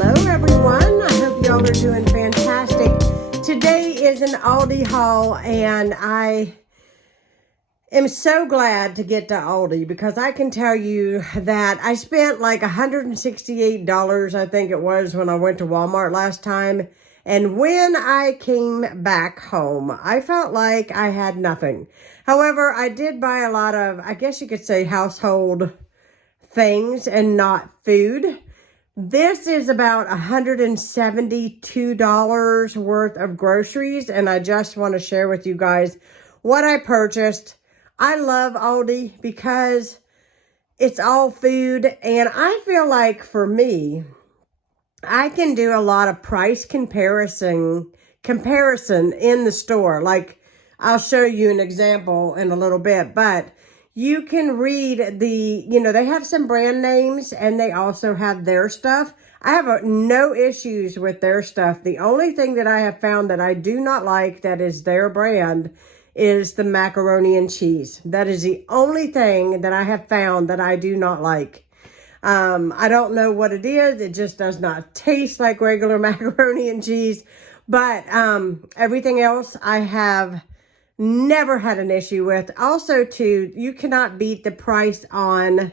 Hello everyone, I hope y'all are doing fantastic. Today is an Aldi haul and I am so glad to get to Aldi because I can tell you that I spent like $168, I think it was, when I went to Walmart last time. And when I came back home, I felt like I had nothing. However, I did buy a lot of, I guess you could say, household things and not food. This is about $172 worth of groceries, and I just want to share with you guys what I purchased. I love Aldi because it's all food, and I feel like for me, I can do a lot of price comparison in the store. Like, I'll show you an example in a little bit, but you can read they have some brand names and they also have their stuff. I have no issues with their stuff. The only thing that I have found that I do not like that is their brand is the macaroni and cheese. That is the only thing that I have found that I do not like. I don't know what it is. It just does not taste like regular macaroni and cheese. But everything else I have never had an issue with. Also, too, you cannot beat the price on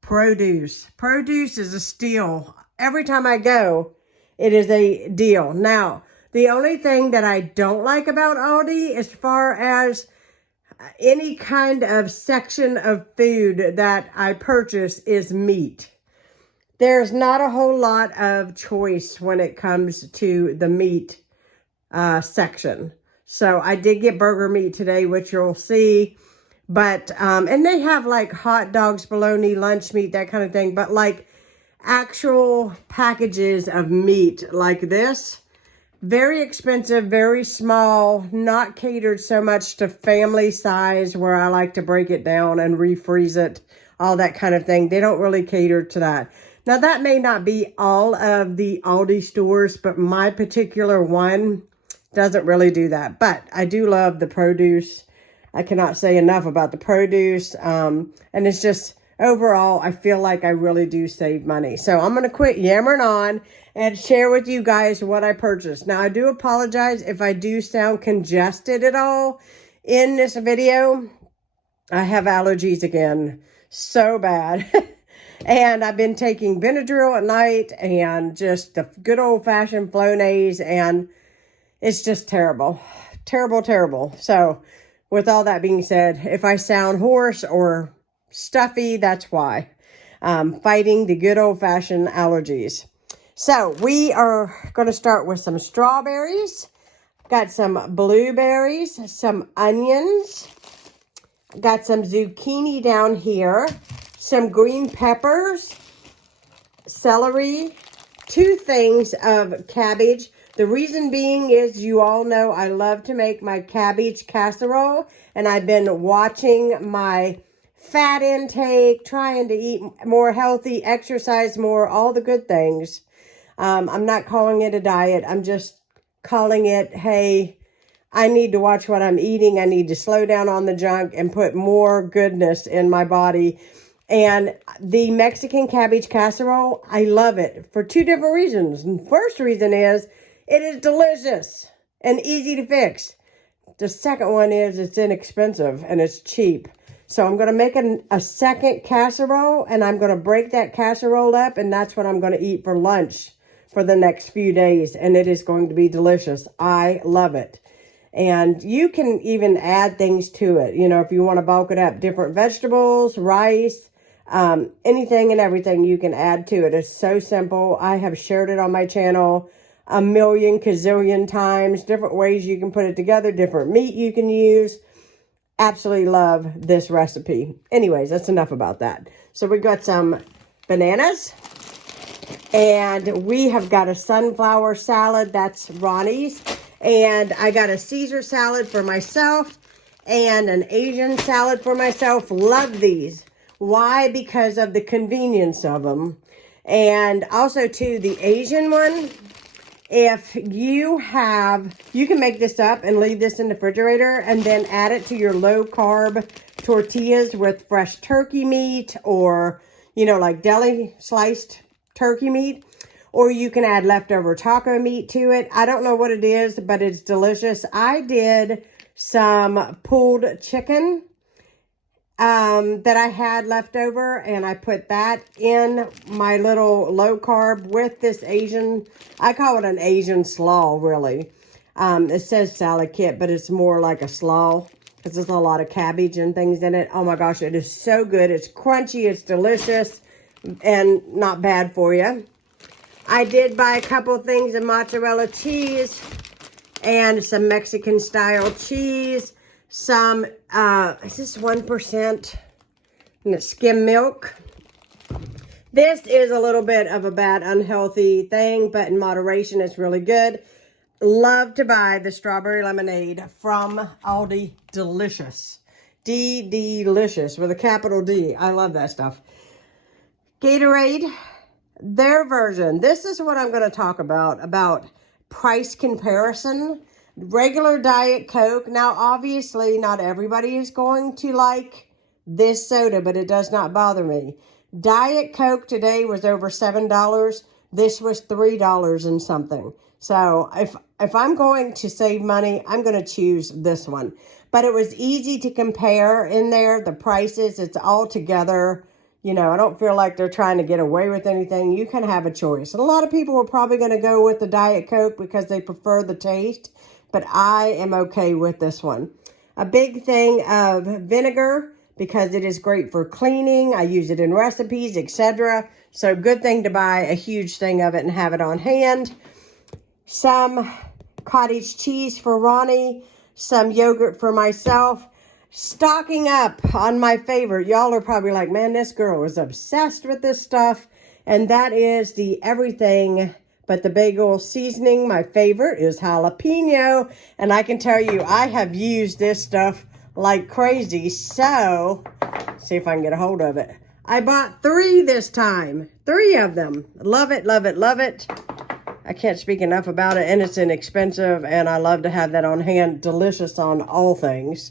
produce. Produce is a steal. Every time I go, it is a deal. Now, the only thing that I don't like about Aldi as far as any kind of section of food that I purchase is meat. There's not a whole lot of choice when it comes to the meat section. So I did get burger meat today, which you'll see. But, and they have like hot dogs, bologna, lunch meat, that kind of thing. But like actual packages of meat like this, very expensive, very small, not catered so much to family size where I like to break it down and refreeze it, all that kind of thing. They don't really cater to that. Now that may not be all of the Aldi stores, but my particular one doesn't really do that. But I do love the produce. I cannot say enough about the produce. And it's just, overall, I feel like I really do save money. So I'm going to quit yammering on and share with you guys what I purchased. Now, I do apologize if I do sound congested at all in this video. I have allergies again. So bad. And I've been taking Benadryl at night and just the good old-fashioned Flonase, and it's just terrible. Terrible, terrible. So with all that being said, if I sound hoarse or stuffy, that's why. Fighting the good old-fashioned allergies. So we are going to start with some strawberries. Got some blueberries, some onions. Got some zucchini down here. Some green peppers, celery, 2 things of cabbage. The reason being is you all know I love to make my cabbage casserole, and I've been watching my fat intake, trying to eat more healthy, exercise more, all the good things. I'm not calling it a diet. I'm just calling it, hey, I need to watch what I'm eating. I need to slow down on the junk and put more goodness in my body. And the Mexican cabbage casserole, I love it for 2 different reasons. The first reason is it is delicious and easy to fix. The second one is it's inexpensive and it's cheap. So I'm going to make a second casserole, and I'm going to break that casserole up, and that's what I'm going to eat for lunch for the next few days. And it is going to be delicious. I love it. And you can even add things to it. You know, if you want to bulk it up, different vegetables, rice, anything and everything you can add to it. It's so simple. I have shared it on my channel a million gazillion times. Different ways you can put it together, different meat you can use. Absolutely love this recipe. Anyways, that's enough about that. So we got some bananas, and we have got a sunflower salad. That's Ronnie's. And I got a Caesar salad for myself and an Asian salad for myself. Love these. Why? Because of the convenience of them. And also, too, the Asian one, if you can make this up and leave this in the refrigerator and then add it to your low-carb tortillas with fresh turkey meat or, you know, like deli sliced turkey meat. or you can add leftover taco meat to it. I don't know what it is, but it's delicious. I did some pulled chicken that I had left over, and I put that in my little low carb with this Asian, I call it an Asian slaw, really. It says salad kit, but it's more like a slaw because there's a lot of cabbage and things in it. Oh my gosh, it is so good. It's crunchy, it's delicious, and not bad for you. I did buy a couple things of mozzarella cheese and some Mexican style cheese. Some, is this 1% skim milk? This is a little bit of a bad, unhealthy thing, but in moderation, it's really good. Love to buy the strawberry lemonade from Aldi. Delicious. Delicious with a capital D. I love that stuff. Gatorade, their version. This is what I'm going to talk about price comparison. Regular Diet Coke. Now, obviously, not everybody is going to like this soda, but it does not bother me. Diet Coke today was over $7. This was $3 and something. So if I'm going to save money, I'm going to choose this one. But it was easy to compare in there. The prices, it's all together. You know, I don't feel like they're trying to get away with anything. You can have a choice. And a lot of people are probably going to go with the Diet Coke because they prefer the taste. But I am okay with this one. A big thing of vinegar because it is great for cleaning. I use it in recipes, etc. So good thing to buy a huge thing of it and have it on hand. Some cottage cheese for Ronnie. Some yogurt for myself. Stocking up on my favorite. Y'all are probably like, man, this girl is obsessed with this stuff. And that is the everything but the bagel seasoning. My favorite is jalapeno. And I can tell you, I have used this stuff like crazy. So, see if I can get a hold of it. I bought 3 this time. 3 of them. Love it, love it, love it. I can't speak enough about it. And it's inexpensive. And I love to have that on hand. Delicious on all things.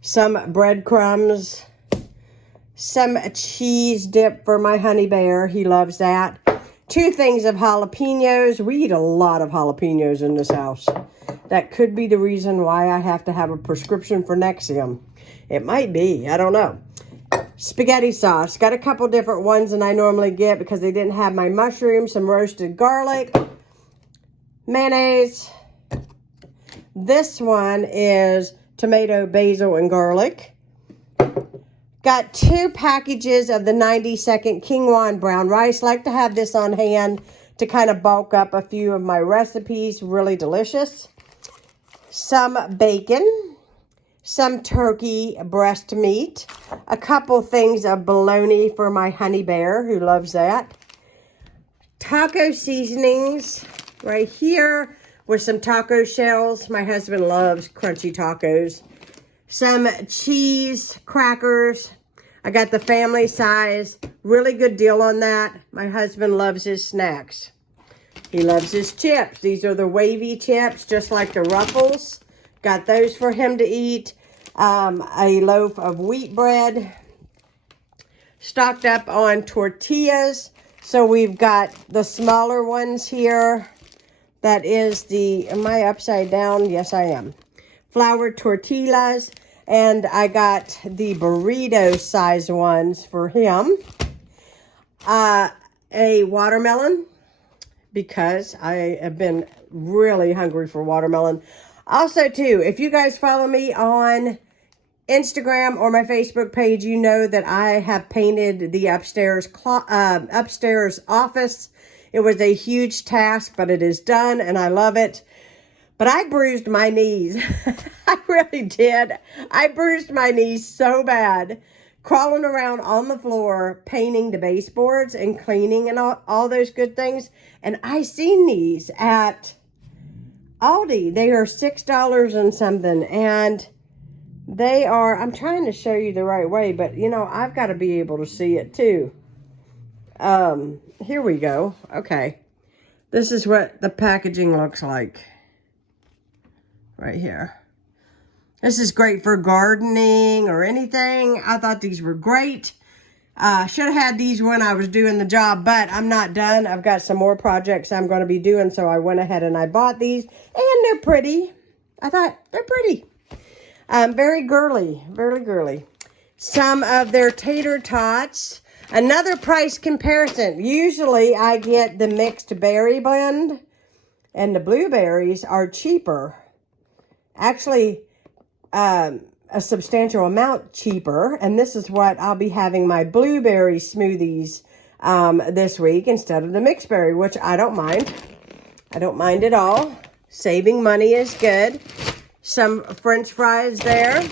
Some breadcrumbs. Some cheese dip for my honey bear. He loves that. 2 things of jalapenos. We eat a lot of jalapenos in this house. That could be the reason why I have to have a prescription for Nexium. It might be. I don't know. Spaghetti sauce. Got a couple different ones than I normally get because they didn't have my mushrooms. Some roasted garlic. Mayonnaise. This one is tomato, basil, and garlic. Got 2 packages of the 90-second quinoa and brown rice. Like to have this on hand to kind of bulk up a few of my recipes. Really delicious. Some bacon. Some turkey breast meat. A couple things of bologna for my honey bear who loves that. Taco seasonings right here with some taco shells. My husband loves crunchy tacos. Some cheese crackers. I got the family size. Really good deal on that. My husband loves his snacks. He loves his chips. These are the wavy chips, just like the Ruffles. Got those for him to eat. A loaf of wheat bread. Stocked up on tortillas. So we've got the smaller ones here. That is the, am I upside down? Yes, I am. Flour tortillas. And I got the burrito size ones for him. A watermelon, because I have been really hungry for watermelon. Also, too, if you guys follow me on Instagram or my Facebook page, you know that I have painted the upstairs office. It was a huge task, but it is done, and I love it. But I bruised my knees. I really did. I bruised my knees so bad. Crawling around on the floor, painting the baseboards and cleaning and all those good things. And I seen these at Aldi. They are $6 and something. And they are, I'm trying to show you the right way. But, you know, I've got to be able to see it too. Here we go. Okay. This is what the packaging looks like. Right here. This is great for gardening or anything. I thought these were great. Should have had these when I was doing the job, but I'm not done. I've got some more projects I'm going to be doing, so I went ahead and I bought these, and they're pretty. I thought they're pretty. Very girly, very girly. Some of their tater tots. Another price comparison. Usually I get the mixed berry blend, and the blueberries are cheaper. Actually, a substantial amount cheaper. And this is what I'll be having my blueberry smoothies this week instead of the mixed berry, which I don't mind. I don't mind at all. Saving money is good. Some French fries there.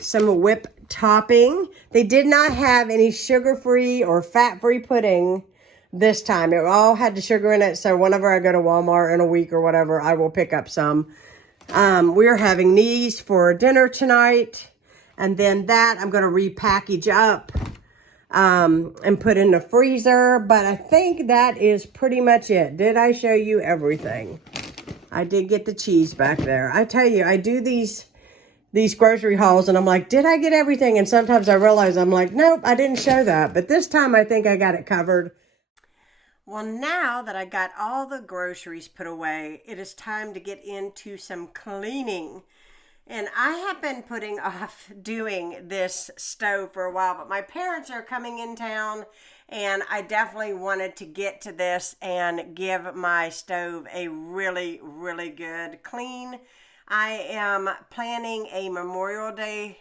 Some whip topping. They did not have any sugar-free or fat-free pudding this time. It all had the sugar in it, so whenever I go to Walmart in a week or whatever, I will pick up some. We're having these for dinner tonight, and then that I'm going to repackage up and put in the freezer, but I think that is pretty much it. Did I show you everything? I did get the cheese back there. I tell you, I do these grocery hauls, and I'm like, did I get everything? And sometimes I realize I'm like, nope, I didn't show that. But this time I think I got it covered. Well, now that I got all the groceries put away, it is time to get into some cleaning. And I have been putting off doing this stove for a while, but my parents are coming in town, and I definitely wanted to get to this and give my stove a really, really good clean. I am planning a Memorial Day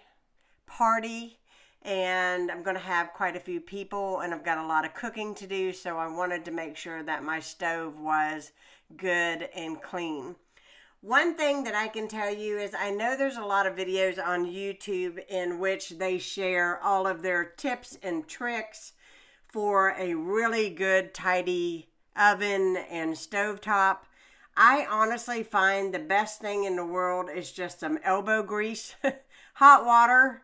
party, and I'm going to have quite a few people, and I've got a lot of cooking to do, so I wanted to make sure that my stove was good and clean. One thing that I can tell you is I know there's a lot of videos on YouTube in which they share all of their tips and tricks for a really good, tidy oven and stovetop. I honestly find the best thing in the world is just some elbow grease, hot water,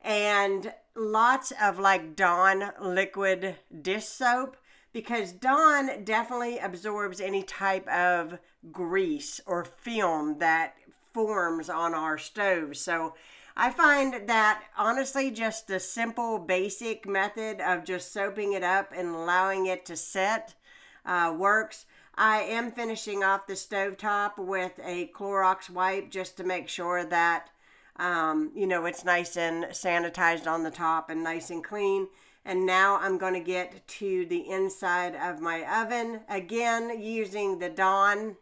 and lots of like Dawn liquid dish soap, because Dawn definitely absorbs any type of grease or film that forms on our stove. So I find that honestly just the simple basic method of just soaping it up and allowing it to set works. I am finishing off the stovetop with a Clorox wipe just to make sure that it's nice and sanitized on the top and nice and clean. And now I'm going to get to the inside of my oven, again using the Dawn.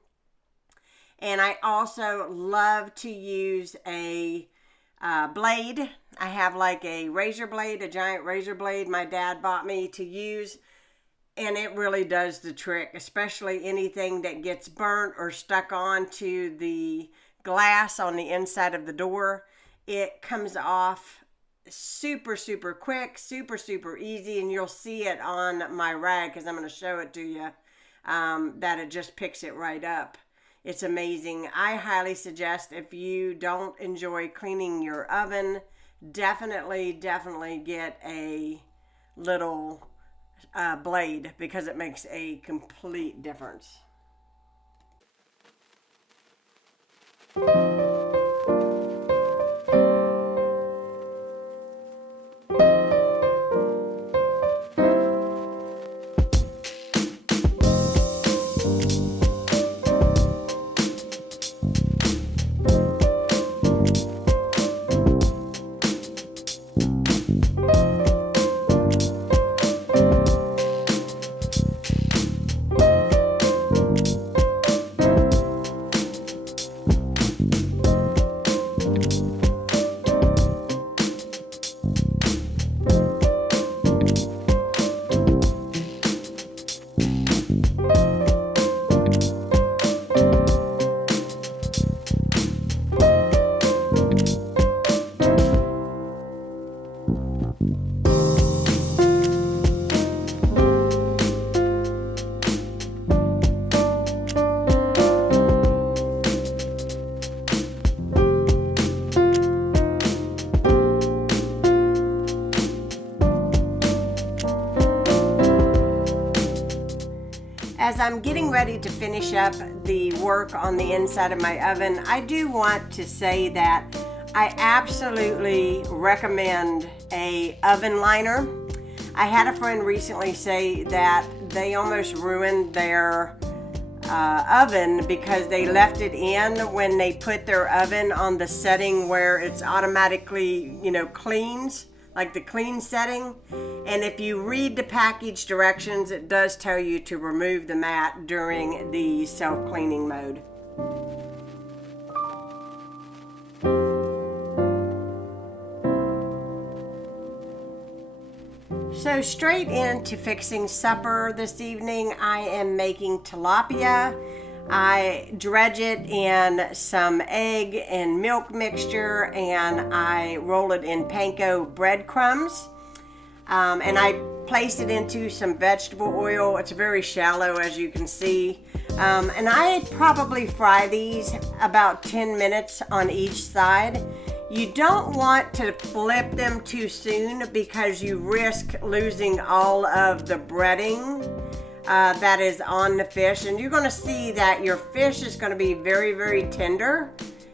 And I also love to use a blade. I have like a razor blade, a giant razor blade my dad bought me to use. And it really does the trick, especially anything that gets burnt or stuck onto the glass on the inside of the door. It comes off super, super quick, super, super easy, and you'll see it on my rag because I'm going to show it to you, that it just picks it right up. It's amazing. I highly suggest if you don't enjoy cleaning your oven, definitely get a little blade because it makes a complete difference. As I'm getting ready to finish up the work on the inside of my oven, I do want to say that I absolutely recommend a oven liner. I had a friend recently say that they almost ruined their oven because they left it in when they put their oven on the setting where it's automatically, cleans, like the clean setting. And if you read the package directions, it does tell you to remove the mat during the self-cleaning mode. So straight into fixing supper this evening. I am making tilapia. I dredge it in some egg and milk mixture, and I roll it in panko breadcrumbs. And I place it into some vegetable oil. It's very shallow, as you can see. And I probably fry these about 10 minutes on each side. You don't want to flip them too soon because you risk losing all of the breading that is on the fish. And you're going to see that your fish is going to be very, very tender.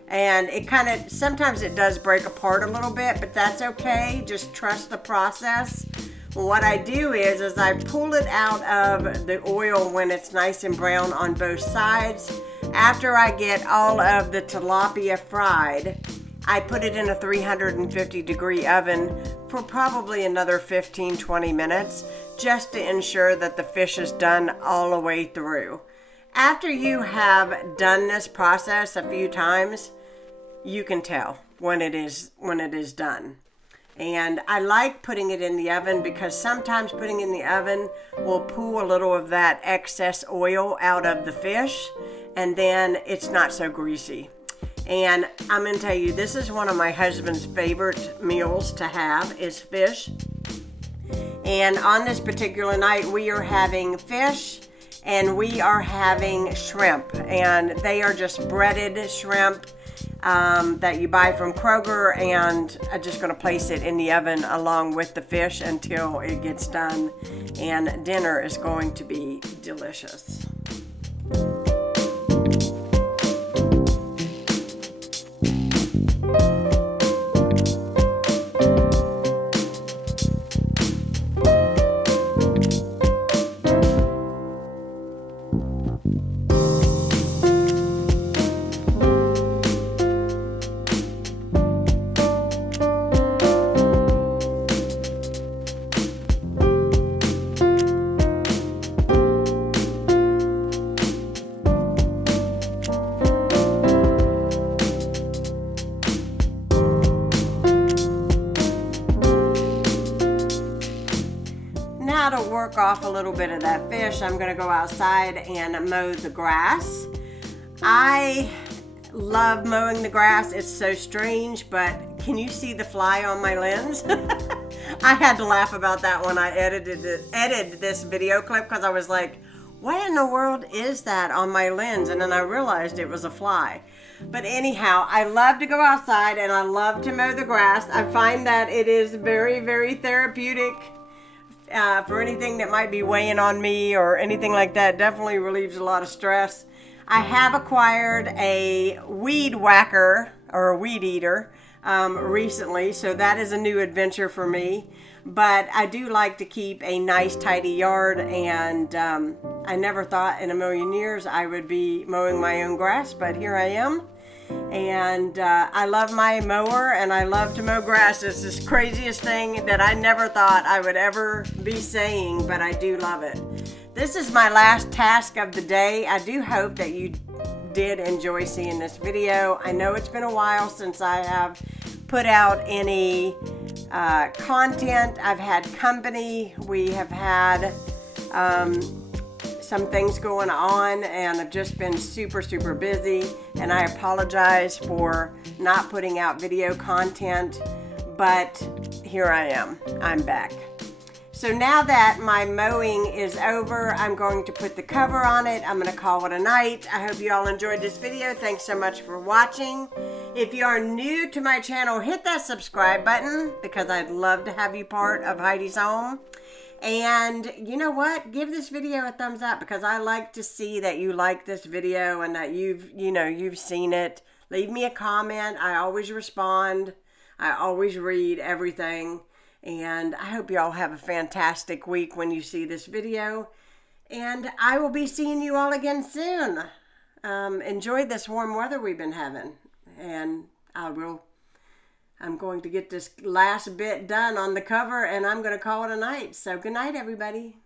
And it kind of, sometimes it does break apart a little bit, but that's okay. Just trust the process. What I do is I pull it out of the oil when it's nice and brown on both sides. After I get all of the tilapia fried, I put it in a 350-degree oven for probably another 15-20 minutes just to ensure that the fish is done all the way through. After you have done this process a few times, you can tell when it is done. And I like putting it in the oven because sometimes putting it in the oven will pull a little of that excess oil out of the fish, and then it's not so greasy. And I'm going to tell you, this is one of my husband's favorite meals to have is fish. And on this particular night, we are having fish and we are having shrimp. And they are just breaded shrimp that you buy from Kroger. And I'm just going to place it in the oven along with the fish until it gets done. And dinner is going to be delicious. To work off a little bit of that fish, I'm going to go outside and mow the grass. I love mowing the grass. It's so strange, but can you see the fly on my lens? I had to laugh about that when I edited this video clip because I was like, what in the world is that on my lens? And then I realized it was a fly. But anyhow, I love to go outside and I love to mow the grass. I find that it is very, very therapeutic. For anything that might be weighing on me or anything like that. Definitely relieves a lot of stress. I have acquired a weed whacker or a weed eater recently, so that is a new adventure for me. But I do like to keep a nice tidy yard, and I never thought in a million years I would be mowing my own grass, but here I am. And I love my mower and I love to mow grass. It's this craziest thing that I never thought I would ever be saying, but I do love it. This is my last task of the day. I do hope that you did enjoy seeing this video. I know it's been a while since I have put out any content. I've had company. We have had some things going on and I've just been super busy, and I apologize for not putting out video content, but here I am. I'm back. So now that my mowing is over, I'm going to put the cover on it. I'm going to call it a night. I hope you all enjoyed this video. Thanks so much for watching. If you are new to my channel, hit that subscribe button because I'd love to have you part of Heidi's home. And you know what? Give this video a thumbs up because I like to see that you like this video and that you've seen it. Leave me a comment. I always respond. I always read everything. And I hope you all have a fantastic week when you see this video. And I will be seeing you all again soon. Enjoy this warm weather we've been having. And I'm going to get this last bit done on the cover, and I'm going to call it a night. So good night, everybody.